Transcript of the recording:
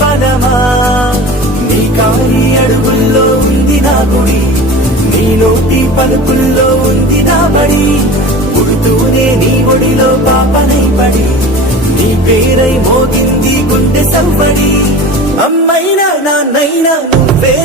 పదమా నీ కాలి అడుగుల్లో ఉంది నా గుడి నీ నోటి పలుకుల్లో ఉంది నా బడి పుడుతూనే నీ ఒడిలో పాపనై పడి నీ పేరై మోగింది గుండె సవ్వడి అమ్మైనా నాన్నైనా నువ్వే